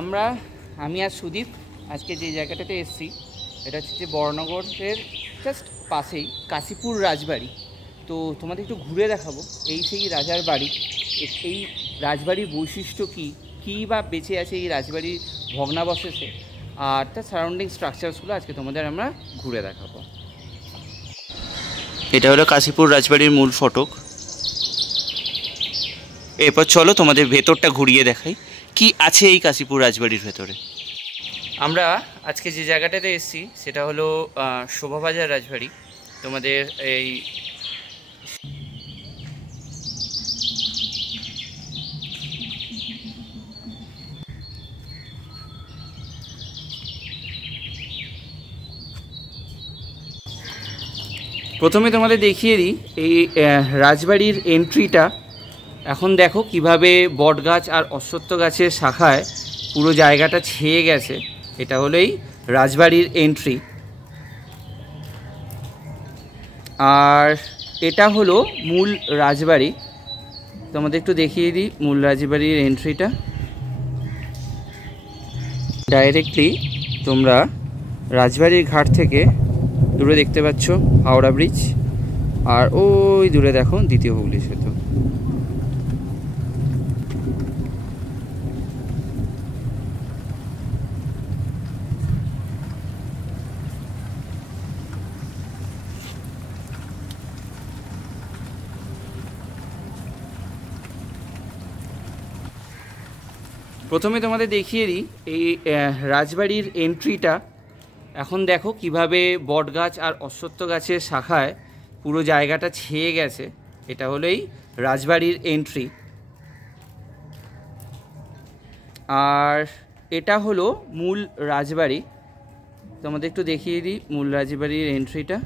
আমরা আমি আর সুদীপ আজকে যে জায়গাটাতে এসেছি এটা হচ্ছে বড়নগরের জাস্ট পাশেই কাশীপুর রাজবাড়ি। তো তোমাদের একটু ঘুরে দেখাবো এই সেই রাজার বাড়ি। এই রাজবাড়ির বৈশিষ্ট্য কী বা বেঁচে আছে এই রাজবাড়ির ভগ্নাবশেষে, আর তার সারাউন্ডিং স্ট্রাকচারসগুলো আজকে তোমাদের আমরা ঘুরে দেখাবো। এটা হলো কাশীপুর রাজবাড়ির মূল ফটক। এরপর চলো তোমাদের ভেতরটা ঘুরিয়ে দেখাই কি আছে এই কাশীপুর রাজবাড়ির ভেতরে। আমরা আজকে যে জায়গাটাতে এসেছি সেটা হলো শোভাবাজার রাজবাড়ি। তোমাদের এই প্রথমে তোমাদের দেখিয়ে দিই এই রাজবাড়ির এন্ট্রিটা। এখন দেখো কিভাবে বটগাছ আর অশ্বত্থ গাছের শাখায় পুরো জায়গাটা ছেয়ে গেছে। এটা হলো এই রাজবাড়ির এন্ট্রি, আর এটা হলো মূল রাজবাড়ি। তোমাদের একটু দেখিয়ে দিই মূল রাজবাড়ির এন্ট্রিটা। ডাইরেক্টলি তোমরা রাজবাড়ির ঘাট থেকে দূরে দেখতে পাচ্ছ হাওড়া ব্রিজ, আর ওই দূরে দেখো দ্বিতীয় হুগলি সেতু। প্রথমে তোমাদের দেখিয়ে দিই এই রাজবাড়ির এন্ট্রিটা। এখন দেখো কিভাবে বটগাছ আর অশ্বত্থ গাছের শাখায় পুরো জায়গাটা ছেয়ে গেছে। এটা হলো এই রাজবাড়ির এন্ট্রি, আর এটা হলো মূল রাজবাড়ি। তোমাদের একটু দেখিয়ে দিই মূল রাজবাড়ির এন্ট্রিটা।